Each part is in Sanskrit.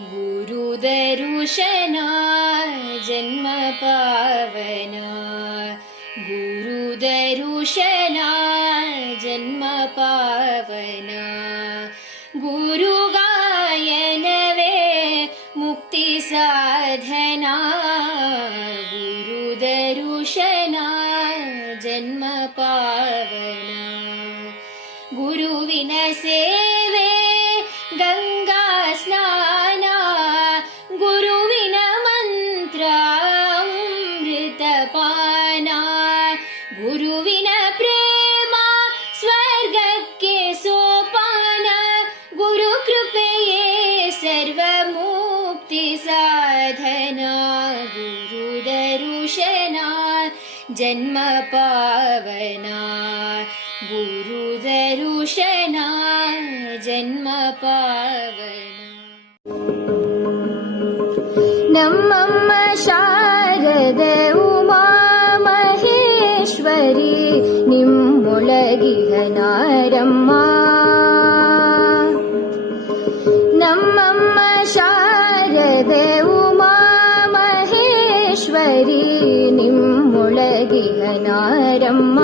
गुरुदरुशना जन्म पावना गुरुदरुशना जन्म पावना गुरुगायनवे मुक्तिसाधना। गुरुदरुशना जन्म पावना गुरुविन गुरुदरुशना जन्म पावना गुरुदरुशना जन्म पावना नमशारदु उमा महेश्वरी निम्मुलगिहनारम्मा। ഈശ്വരി നിമ്മുളകിയ നാരമ്മ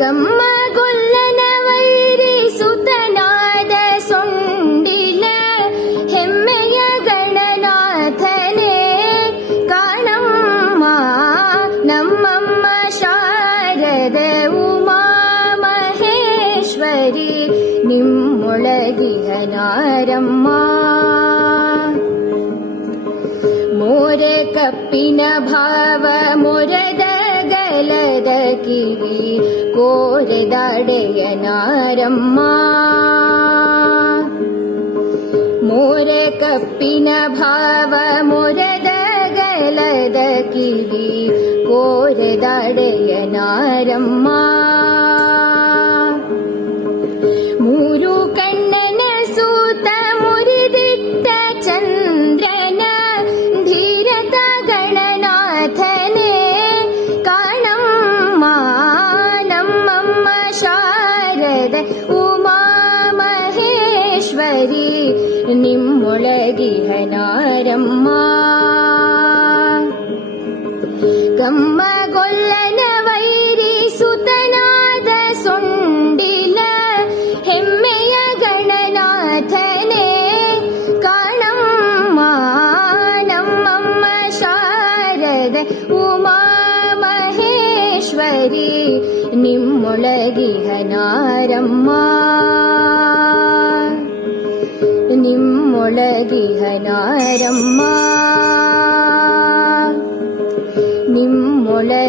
കമ്മ കൊല്ലന വൈരി സുതനാദ സുണ്ടില ഹെമ്മയ ഗണനാഥനെ കാണമ്മ. നമ്മമ്മ ശാരദ ഉമാ മഹേശ്വരി നിമ്മുളകിയ നാരമ്മ കപ്പിന ഭാവമുരതകലത കിഴി കോരതടയനാരമ്മ. മോര കപ്പിന ഭാവമുരതകലത കിഴി കോരതടയനാരമ്മ. മൂരു ನಿಮ್ಮೊಳಗಿಹನಾರಮ್ಮ ಕಮ್ಮಗೊಲ್ಲನ ವೈರಿ ಸುತನಾದ ಸೊಂಡಿಲ ಹೆಮ್ಮೆಯ ಗಣನಾಥನೇ ಕಾಣಮ್ಮ ನಮ್ಮಮ್ಮ ಶಾರದ ಉಮಾ ಮಹೇಶ್ವರಿ ನಿಮ್ಮೊಳಗಿಹನಾರಮ್ಮ നിമ്മൊളകിഹനാരമ്മ. നിമ്മൊളകിഹനാരമ്മ.